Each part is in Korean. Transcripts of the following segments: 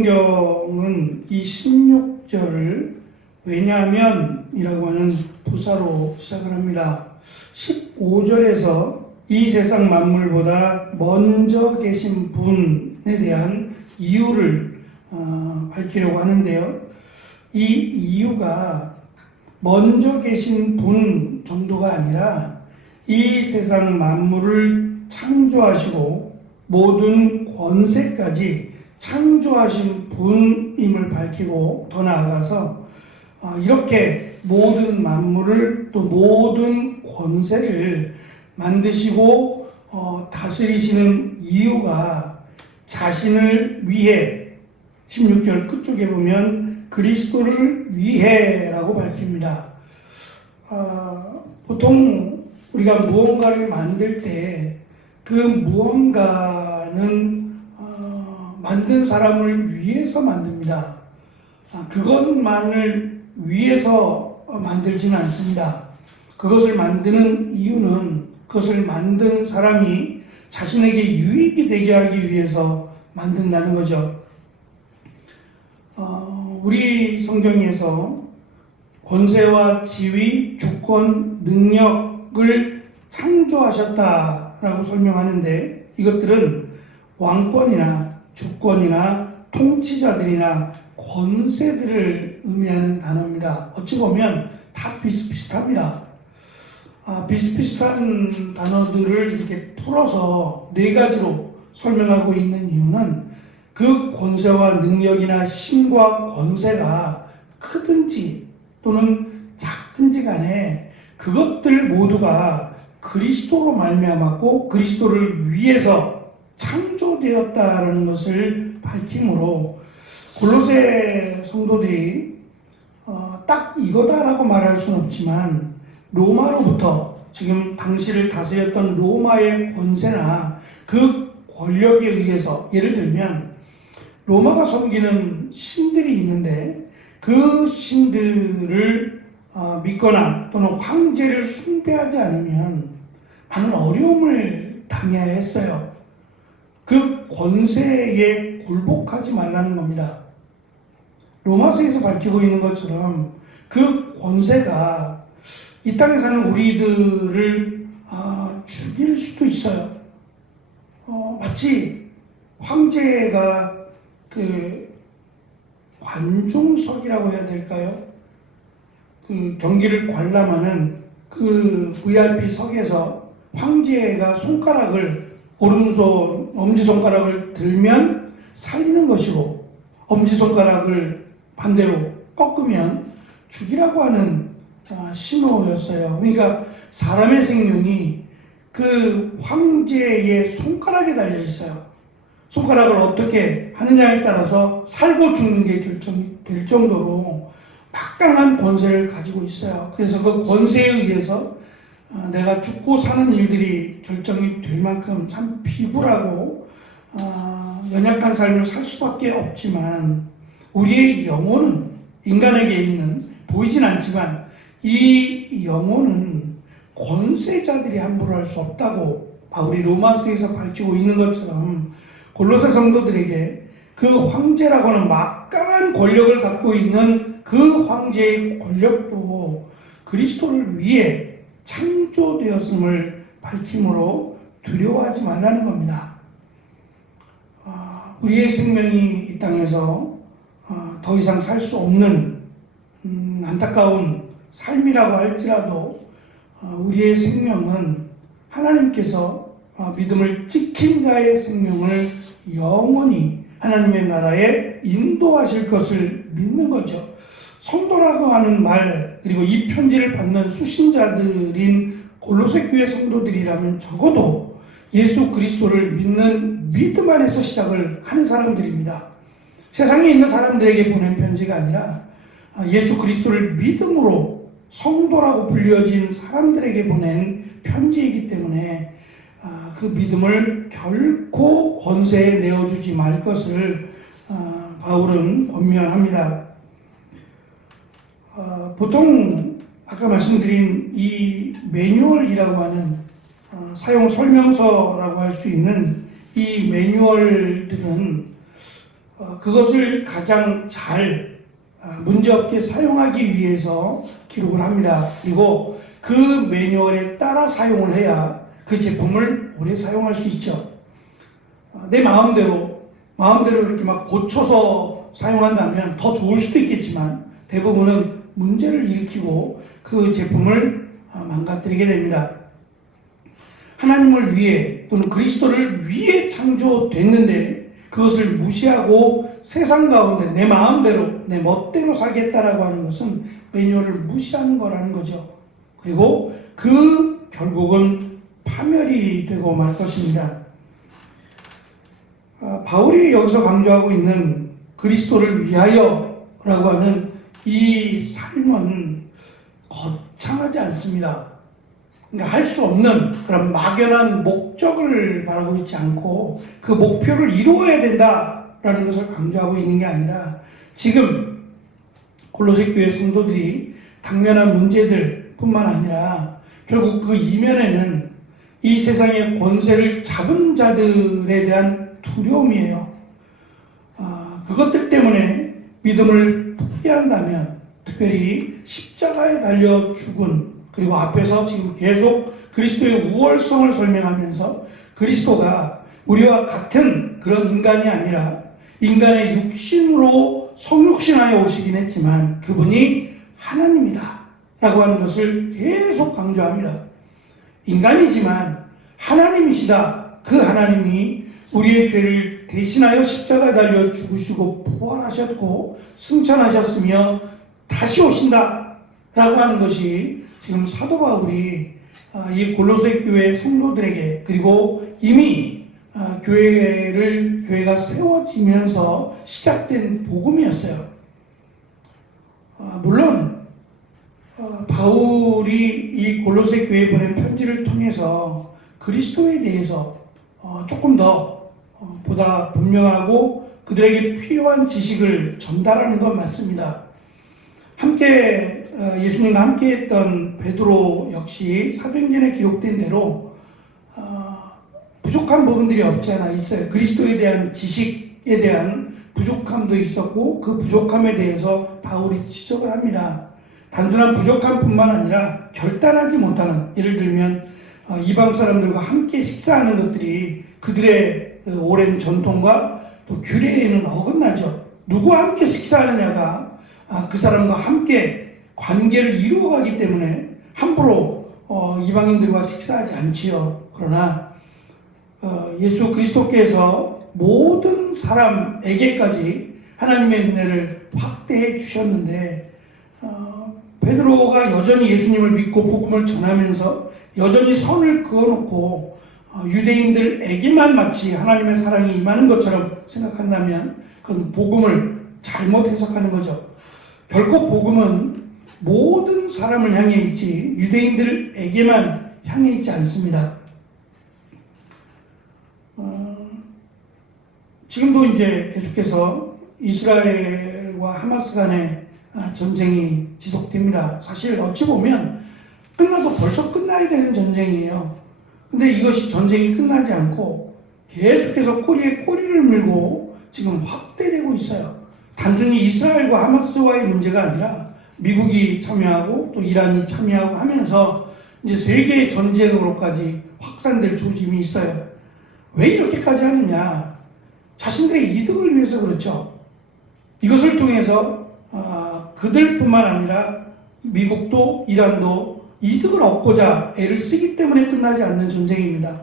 성경은 이 16절을 왜냐하면이라고 하는 부사로 시작을 합니다. 15절에서 이 세상 만물보다 먼저 계신 분에 대한 이유를 밝히려고 하는데요. 이 이유가 먼저 계신 분 정도가 아니라 이 세상 만물을 창조하시고 모든 권세까지 창조하신 분임을 밝히고 더 나아가서 이렇게 모든 만물을 또 모든 권세를 만드시고 다스리시는 이유가 자신을 위해 16절 끝쪽에 보면 그리스도를 위해라고 밝힙니다. 보통 우리가 무언가를 만들 때 그 무언가는 만든 사람을 위해서 만듭니다. 그것만을 위해서 만들지는 않습니다. 그것을 만드는 이유는 그것을 만든 사람이 자신에게 유익이 되게 하기 위해서 만든다는 거죠. 우리 성경에서 권세와 지위, 주권, 능력을 창조하셨다라고 설명하는데 이것들은 왕권이나 주권이나 통치자들이나 권세들을 의미하는 단어입니다. 어찌 보면 다 비슷비슷합니다. 비슷비슷한 단어들을 이렇게 풀어서 네 가지로 설명하고 있는 이유는 그 권세와 능력이나 힘과 권세가 크든지 또는 작든지 간에 그것들 모두가 그리스도로 말미암았고 그리스도를 위해서 창조되었다라는 것을 밝힘으로 골로새 성도들이 딱 이거다라고 말할 수는 없지만 로마로부터 지금 당시를 다스렸던 로마의 권세나 그 권력에 의해서 예를 들면 로마가 섬기는 신들이 있는데 그 신들을 믿거나 또는 황제를 숭배하지 않으면 많은 어려움을 당해야 했어요. 그 권세에 굴복하지 말라는 겁니다. 로마서에서 밝히고 있는 것처럼 그 권세가 이 땅에 사는 우리들을 죽일 수도 있어요. 마치 황제가 그 관중석이라고 해야 될까요? 그 경기를 관람하는 그 VIP석에서 황제가 손가락을 오른손, 엄지손가락을 들면 살리는 것이고 엄지손가락을 반대로 꺾으면 죽이라고 하는 신호였어요. 그러니까 사람의 생명이 그 황제의 손가락에 달려 있어요. 손가락을 어떻게 하느냐에 따라서 살고 죽는 게 결정이 될 정도로 막강한 권세를 가지고 있어요. 그래서 그 권세에 의해서 내가 죽고 사는 일들이 결정이 될 만큼 참 비굴하고 연약한 삶을 살 수밖에 없지만 우리의 영혼은 인간에게 있는 보이진 않지만 이 영혼은 권세자들이 함부로 할 수 없다고 바울이 로마서에서 밝히고 있는 것처럼 골로새 성도들에게 그 황제라고 하는 막강한 권력을 갖고 있는 그 황제의 권력도 그리스도를 위해 창조되었음을 밝힘으로 두려워하지 말라는 겁니다. 우리의 생명이 이 땅에서 더 이상 살 수 없는 안타까운 삶이라고 할지라도 우리의 생명은 하나님께서 믿음을 지킨 자의 생명을 영원히 하나님의 나라에 인도하실 것을 믿는 거죠. 성도라고 하는 말 그리고 이 편지를 받는 수신자들인 골로새 교회 성도들이라면 적어도 예수 그리스도를 믿는 믿음 안에서 시작을 하는 사람들입니다. 세상에 있는 사람들에게 보낸 편지가 아니라 예수 그리스도를 믿음으로 성도라고 불려진 사람들에게 보낸 편지이기 때문에 그 믿음을 결코 권세에 내어주지 말 것을 바울은 권면합니다. 보통 아까 말씀드린 이 매뉴얼이라고 하는 사용 설명서라고 할 수 있는 이 매뉴얼들은 그것을 가장 잘 문제없게 사용하기 위해서 기록을 합니다. 그리고 그 매뉴얼에 따라 사용을 해야 그 제품을 오래 사용할 수 있죠. 내 마음대로 이렇게 막 고쳐서 사용한다면 더 좋을 수도 있겠지만 대부분은 문제를 일으키고 그 제품을 망가뜨리게 됩니다. 하나님을 위해 또는 그리스도를 위해 창조됐는데 그것을 무시하고 세상 가운데 내 마음대로 내 멋대로 살겠다라고 하는 것은 매뉴얼을 무시하는 거라는 거죠. 그리고 그 결국은 파멸이 되고 말 것입니다. 바울이 여기서 강조하고 있는 그리스도를 위하여라고 하는 이 삶은 거창하지 않습니다. 그러니까 할 수 없는 그런 막연한 목적을 말하고 있지 않고 그 목표를 이루어야 된다라는 것을 강조하고 있는 게 아니라 지금 골로새 교회 성도들이 당면한 문제들 뿐만 아니라 결국 그 이면에는 이 세상의 권세를 잡은 자들에 대한 두려움이에요. 그것들 때문에 믿음을 포기한다면 특별히 십자가에 달려 죽은 그리고 앞에서 지금 계속 그리스도의 우월성을 설명하면서 그리스도가 우리와 같은 그런 인간이 아니라 인간의 육신으로 성육신하여 오시긴 했지만 그분이 하나님이다 라고 하는 것을 계속 강조합니다. 인간이지만 하나님이시다. 그 하나님이 우리의 죄를 대신하여 십자가에 달려 죽으시고 부활하셨고 승천하셨으며 다시 오신다 라고 하는 것이 지금 사도 바울이 이 골로새 교회 성도들에게 그리고 이미 교회가 세워지면서 시작된 복음이었어요. 물론 바울이 이 골로새 교회에 보낸 편지를 통해서 그리스도에 대해서 조금 더 보다 분명하고 그들에게 필요한 지식을 전달하는 건 맞습니다. 함께 예수님과 함께했던 베드로 역시 사도행전에 기록된 대로 부족한 부분들이 없지 않아 있어요. 그리스도에 대한 지식에 대한 부족함도 있었고 그 부족함에 대해서 바울이 지적을 합니다. 단순한 부족함뿐만 아니라 결단하지 못하는, 예를 들면 이방 사람들과 함께 식사하는 것들이 그들의 오랜 전통과 또 규례에는 어긋나죠. 누구와 함께 식사하느냐가 그 사람과 함께 관계를 이루어가기 때문에 함부로 이방인들과 식사하지 않지요. 그러나 예수 그리스도께서 모든 사람에게까지 하나님의 은혜를 확대해 주셨는데 베드로가 여전히 예수님을 믿고 복음을 전하면서 여전히 선을 그어놓고 유대인들에게만 마치 하나님의 사랑이 임하는 것처럼 생각한다면 그건 복음을 잘못 해석하는 거죠. 결코 복음은 모든 사람을 향해 있지 유대인들에게만 향해 있지 않습니다. 지금도 이제 계속해서 이스라엘과 하마스 간의 전쟁이 지속됩니다. 사실 어찌 보면 끝나도 벌써 끝나야 되는 전쟁이에요. 근데 이것이 전쟁이 끝나지 않고 계속해서 꼬리에 꼬리를 물고 지금 확대되고 있어요. 단순히 이스라엘과 하마스와의 문제가 아니라 미국이 참여하고 또 이란이 참여하고 하면서 이제 세계 전쟁으로까지 확산될 조짐이 있어요. 왜 이렇게까지 하느냐? 자신들의 이득을 위해서 그렇죠. 이것을 통해서 그들뿐만 아니라 미국도 이란도 이득을 얻고자 애를 쓰기 때문에 끝나지 않는 전쟁입니다.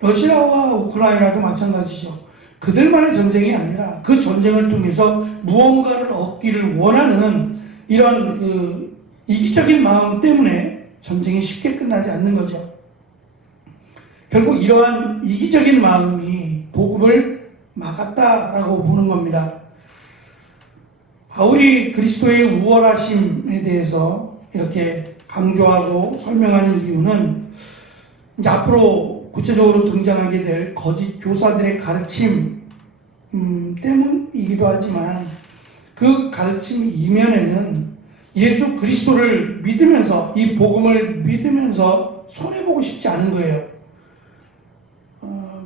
러시아와 우크라이나도 마찬가지죠. 그들만의 전쟁이 아니라 그 전쟁을 통해서 무언가를 얻기를 원하는 이런 이기적인 마음 때문에 전쟁이 쉽게 끝나지 않는 거죠. 결국 이러한 이기적인 마음이 복음을 막았다라고 보는 겁니다. 바울이 그리스도의 우월하심에 대해서 이렇게 강조하고 설명하는 이유는 이제 앞으로 구체적으로 등장하게 될 거짓 교사들의 가르침 때문이기도 하지만 그 가르침 이면에는 예수 그리스도를 믿으면서 이 복음을 믿으면서 손해보고 싶지 않은 거예요.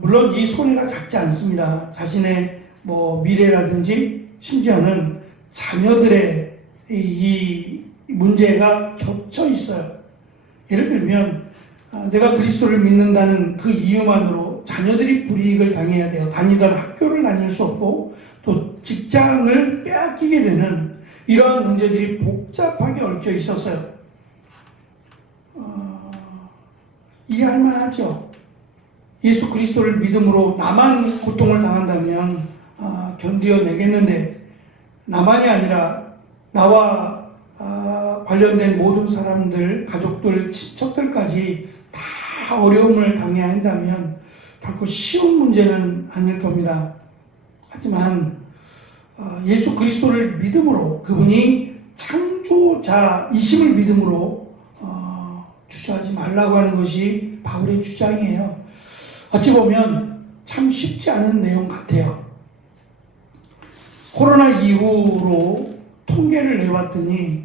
물론 이 손해가 작지 않습니다. 자신의 뭐 미래라든지 심지어는 자녀들의 이 문제가 겹쳐 있어요. 예를 들면 내가 그리스도를 믿는다는 그 이유만으로 자녀들이 불이익을 당해야 돼요. 다니던 학교를 다닐 수 없고 또 직장을 빼앗기게 되는 이러한 문제들이 복잡하게 얽혀 있었어요. 이해할 만하죠. 예수 그리스도를 믿음으로 나만 고통을 당한다면 견디어내겠는데 나만이 아니라 나와 관련된 모든 사람들, 가족들, 친척들까지 다 어려움을 당해야 한다면 결코 쉬운 문제는 아닐 겁니다. 하지만 예수 그리스도를 믿음으로 그분이 창조자이심을 믿음으로 주저하지 말라고 하는 것이 바울의 주장이에요. 어찌 보면 참 쉽지 않은 내용 같아요. 코로나 이후로 통계를 내봤더니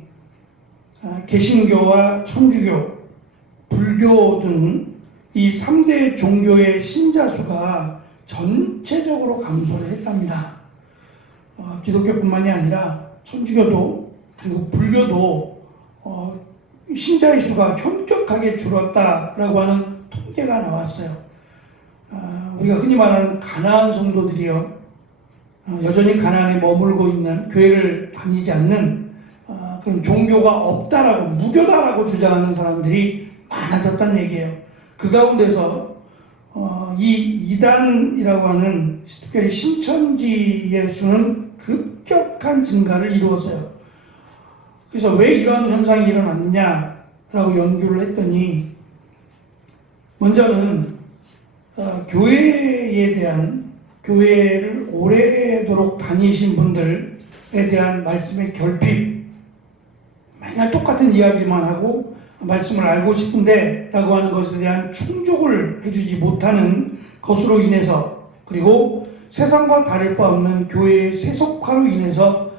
개신교와 천주교, 불교 등 이 3대 종교의 신자 수가 전체적으로 감소를 했답니다. 기독교뿐만이 아니라 천주교도 그리고 불교도 신자의 수가 현격하게 줄었다라고 하는 통계가 나왔어요. 우리가 흔히 말하는 가나안 성도들이요, 여전히 가나안에 머물고 있는 교회를 다니지 않는 그런 종교가 없다라고 무교다라고 주장하는 사람들이 많아졌다는 얘기예요. 그 가운데서 이 이단이라고 하는 특별히 신천지의 수는 급격한 증가를 이루었어요. 그래서 왜 이런 현상이 일어났느냐라고 연구를 했더니 먼저는 교회에 대한 교회를 오래도록 다니신 분들에 대한 말씀의 결핍, 맨날 똑같은 이야기만 하고 말씀을 알고 싶은데 라고 하는 것에 대한 충족을 해주지 못하는 것으로 인해서, 그리고 세상과 다를 바 없는 교회의 세속화로 인해서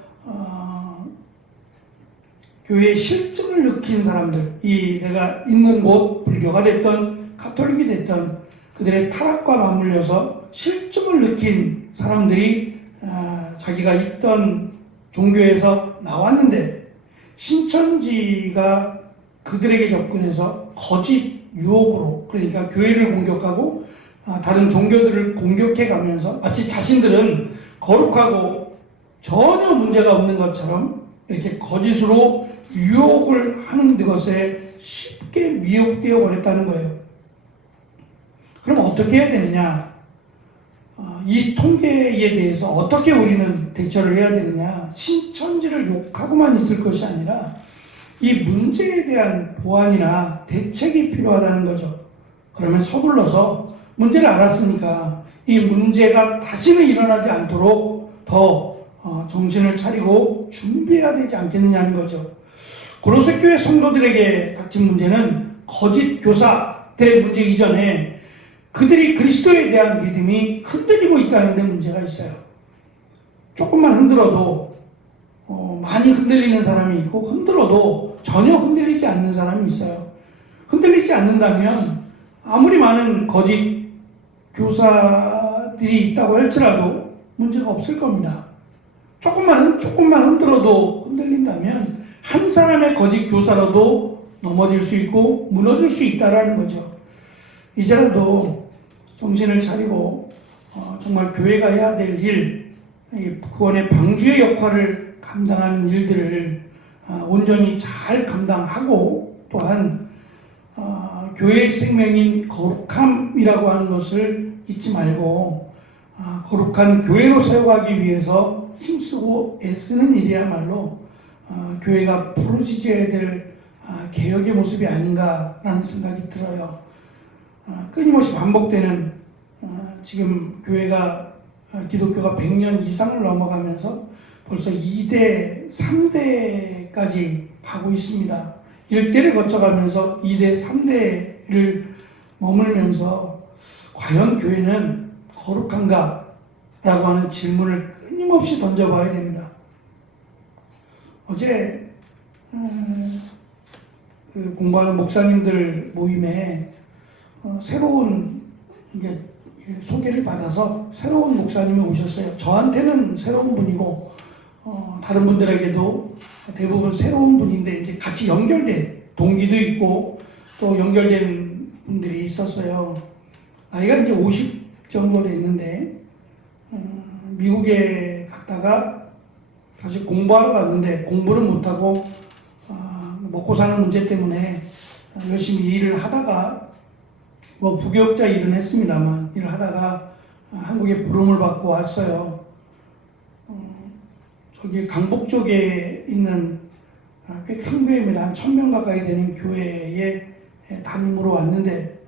교회의 실증을 느낀 사람들, 이 내가 있는 곳 불교가 됐던 가톨릭이 됐던 그들의 타락과 맞물려서 실증을 느낀 사람들이 자기가 있던 종교에서 나왔는데 신천지가 그들에게 접근해서 거짓 유혹으로, 그러니까 교회를 공격하고 다른 종교들을 공격해 가면서 마치 자신들은 거룩하고 전혀 문제가 없는 것처럼 이렇게 거짓으로 유혹을 하는 것에 쉽게 미혹되어 버렸다는 거예요. 그럼 어떻게 해야 되느냐? 이 통계에 대해서 어떻게 우리는 대처를 해야 되느냐? 신천지를 욕하고만 있을 것이 아니라 이 문제에 대한 보완이나 대책이 필요하다는 거죠. 그러면 서둘러서 문제를 알았으니까 이 문제가 다시는 일어나지 않도록 더 정신을 차리고 준비해야 되지 않겠느냐는 거죠. 고로새 교회 성도들에게 닥친 문제는 거짓 교사들의 문제 이전에 그들이 그리스도에 대한 믿음이 흔들리고 있다는 데 문제가 있어요. 조금만 흔들어도 많이 흔들리는 사람이 있고 흔들어도 전혀 흔들리지 않는 사람이 있어요. 흔들리지 않는다면 아무리 많은 거짓 교사들이 있다고 할지라도 문제가 없을 겁니다. 조금만 흔들어도 흔들린다면 한 사람의 거짓 교사로도 넘어질 수 있고 무너질 수 있다라는 거죠. 이제라도 정신을 차리고 정말 교회가 해야 될 일, 구원의 방주의 역할을 감당하는 일들을 온전히 잘 감당하고, 또한 교회의 생명인 거룩함이라고 하는 것을 잊지 말고 거룩한 교회로 세워가기 위해서 힘쓰고 애쓰는 일이야말로 교회가 부르짖어야 될 개혁의 모습이 아닌가라는 생각이 들어요. 끊임없이 반복되는 지금 교회가 기독교가 100년 이상을 넘어가면서 벌써 2대, 3대까지 가고 있습니다. 1대를 거쳐가면서 2대, 3대를 머물면서 과연 교회는 거룩한가? 라고 하는 질문을 끊임없이 던져봐야 됩니다. 어제 공부하는 목사님들 모임에 새로운 이제 소개를 받아서 새로운 목사님이 오셨어요. 저한테는 새로운 분이고 다른 분들에게도 대부분 새로운 분인데 이제 같이 연결된 동기도 있고 또 연결된 분들이 있었어요. 나이가 이제 50 정도 됐는데 미국에 갔다가 다시 공부하러 갔는데 공부를 못하고 먹고 사는 문제 때문에 열심히 일을 하다가 뭐 부교육자 일은 했습니다만 일을 하다가 한국에 부름을 받고 왔어요. 저기 강북 쪽에 있는 꽤 큰 교회입니다. 한 1000명 가까이 되는 교회에 담임으로 왔는데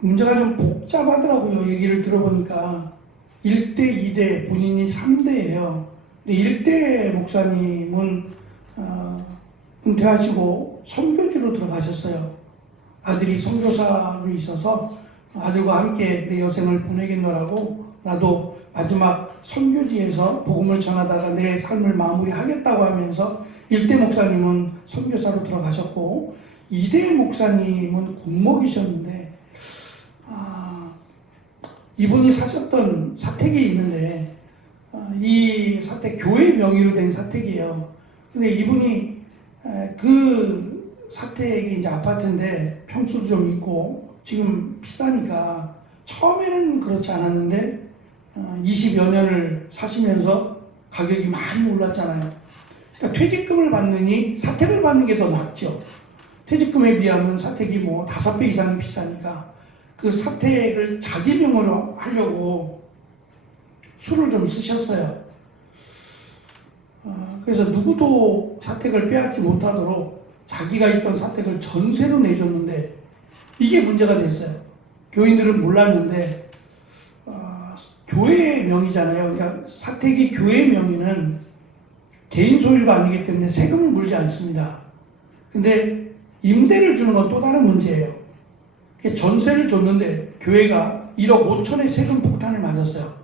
문제가 좀 복잡하더라고요. 얘기를 들어보니까 1대, 2대, 본인이 3대예요. 근데 1대 목사님은 은퇴하시고 선교지로 들어가셨어요. 아들이 선교사로 있어서 아들과 함께 내 여생을 보내겠노라고 나도 마지막 선교지에서 복음을 전하다가 내 삶을 마무리하겠다고 하면서 1대 목사님은 선교사로 들어가셨고 2대 목사님은 군목이셨는데 이분이 사셨던 사택이 있는데 이 사택 교회 명의로 된 사택이에요. 근데 이분이 그 사택이 이제 아파트인데 평수도 좀 있고 지금 비싸니까 처음에는 그렇지 않았는데 20여 년을 사시면서 가격이 많이 올랐잖아요. 그러니까 퇴직금을 받느니 사택을 받는 게 더 낫죠. 퇴직금에 비하면 사택이 뭐 5배 이상이 비싸니까 그 사택을 자기 명으로 하려고 수를 좀 쓰셨어요. 그래서 누구도 사택을 빼앗지 못하도록 자기가 있던 사택을 전세로 내줬는데 이게 문제가 됐어요. 교인들은 몰랐는데 교회 명의잖아요. 그러니까 사택이 교회 명의는 개인 소유가 아니기 때문에 세금을 물지 않습니다. 근데 임대를 주는 건 또 다른 문제예요. 전세를 줬는데 교회가 1억 5천의 세금 폭탄을 맞았어요.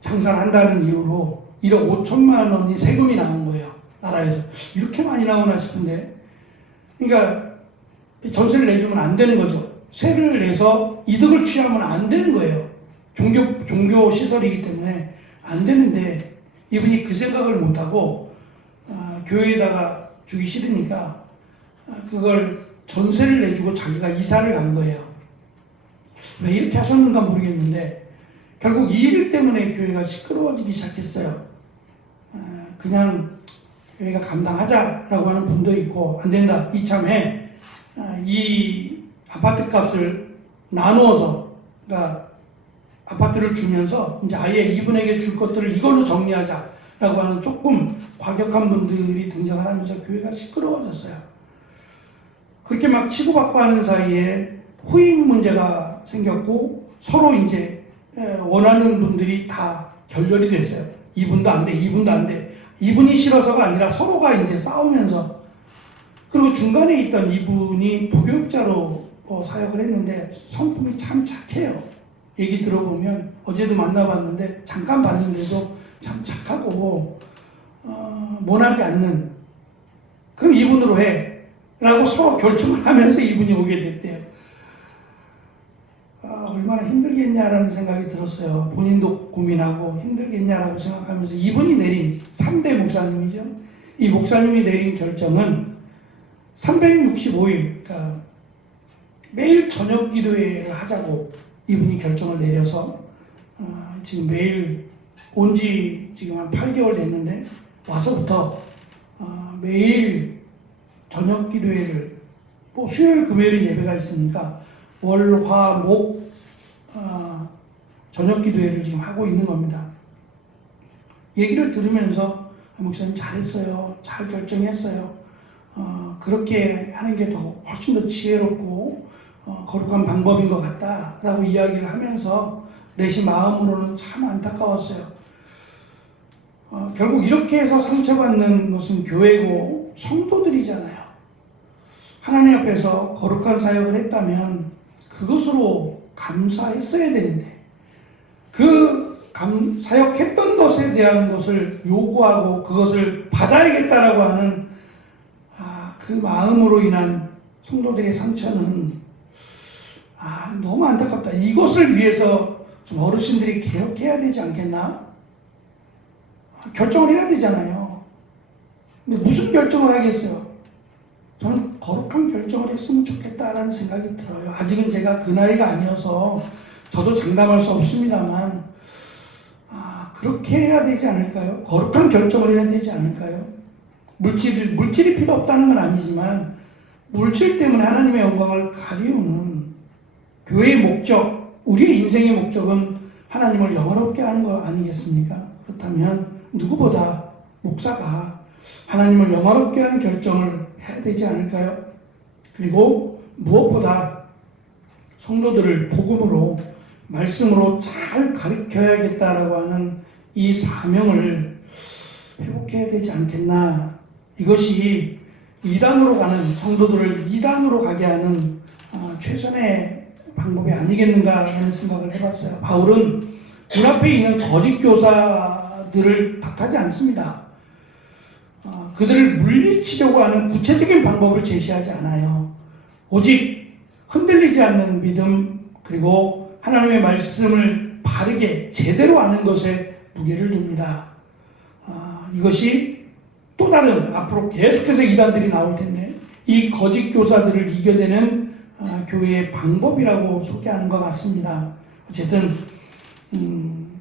장사를 한다는 이유로 1억 5천만 원이 세금이 나온 거예요. 나라에서. 이렇게 많이 나오나 싶은데. 그러니까 전세를 내주면 안 되는 거죠. 세를 내서 이득을 취하면 안 되는 거예요. 종교 시설이기 때문에 안 되는데 이분이 그 생각을 못하고 교회에다가 주기 싫으니까 그걸 전세를 내주고 자기가 이사를 간 거예요. 왜 이렇게 하셨는가 모르겠는데 결국 이 일 때문에 교회가 시끄러워지기 시작했어요. 그냥 교회가 감당하자라고 하는 분도 있고 안 된다 이참에 이 아파트 값을 나누어서 그러니까 아파트를 주면서 이제 아예 이분에게 줄 것들을 이걸로 정리하자라고 하는 조금 과격한 분들이 등장을 하면서 교회가 시끄러워졌어요. 그렇게 막 치고받고 하는 사이에 후임 문제가 생겼고 서로 이제 원하는 분들이 다 결렬이 됐어요. 이분도 안 돼, 이분도 안 돼. 이분이 싫어서가 아니라 서로가 이제 싸우면서 그리고 중간에 있던 이분이 부교육자로 사역을 했는데 성품이 참 착해요. 얘기 들어보면 어제도 만나봤는데 잠깐 봤는데도 참 착하고 모나지 않는 그럼 이분으로 해 라고 서로 결정을 하면서 이분이 오게 됐대요. 얼마나 힘들겠냐라는 생각이 들었어요. 본인도 고민하고 힘들겠냐라고 생각하면서 이분이 내린 3대 목사님이죠. 이 목사님이 내린 결정은 365일 그러니까 매일 저녁 기도회를 하자고 이분이 결정을 내려서 지금 매일 온 지 지금 한 8개월 됐는데 와서부터 매일 저녁 기도회를 뭐 수요일 금요일 예배가 있으니까 월, 화, 목 저녁 기도회를 지금 하고 있는 겁니다. 얘기를 들으면서 목사님 잘했어요. 잘 결정했어요. 그렇게 하는 게 더 훨씬 더 지혜롭고 거룩한 방법인 것 같다라고 이야기를 하면서 내심 마음으로는 참 안타까웠어요. 결국 이렇게 해서 상처받는 것은 교회고 성도들이잖아요. 하나님 앞에서 거룩한 사역을 했다면 그것으로 감사했어야 되는데 그 사역했던 것에 대한 것을 요구하고 그것을 받아야겠다라고 하는 그 마음으로 인한 성도들의 상처는 너무 안타깝다. 이것을 위해서 좀 어르신들이 개혁해야 되지 않겠나? 결정을 해야 되잖아요. 근데 무슨 결정을 하겠어요? 저는 거룩한 결정을 했으면 좋겠다라는 생각이 들어요. 아직은 제가 그 나이가 아니어서 저도 장담할 수 없습니다만, 그렇게 해야 되지 않을까요? 거룩한 결정을 해야 되지 않을까요? 물질이 필요 없다는 건 아니지만, 물질 때문에 하나님의 영광을 가리우는 교회의 목적, 우리의 인생의 목적은 하나님을 영화롭게 하는 거 아니겠습니까? 그렇다면 누구보다 목사가 하나님을 영화롭게 하는 결정을 해야 되지 않을까요? 그리고 무엇보다 성도들을 복음으로, 말씀으로 잘 가르쳐야겠다라고 하는 이 사명을 회복해야 되지 않겠나. 이것이 이단으로 가는, 성도들을 이단으로 가게 하는 최선의 방법이 아니겠는가 하는 생각을 해봤어요. 바울은 눈앞에 있는 거짓 교사들을 탓하지 않습니다. 그들을 물리치려고 하는 구체적인 방법을 제시하지 않아요. 오직 흔들리지 않는 믿음, 그리고 하나님의 말씀을 바르게 제대로 아는 것에 무게를 둡니다. 이것이 또 다른, 앞으로 계속해서 이단들이 나올 텐데, 이 거짓 교사들을 이겨내는 교회의 방법이라고 소개하는 것 같습니다. 어쨌든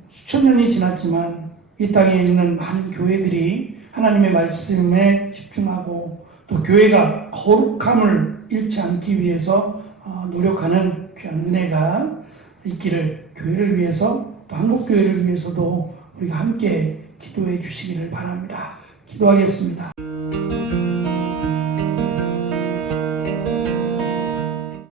수천 년이 지났지만 이 땅에 있는 많은 교회들이 하나님의 말씀에 집중하고, 또 교회가 거룩함을 잃지 않기 위해서 노력하는 귀한 은혜가 있기를, 교회를 위해서, 또 한국교회를 위해서도 우리가 함께 기도해 주시기를 바랍니다. 기도하겠습니다.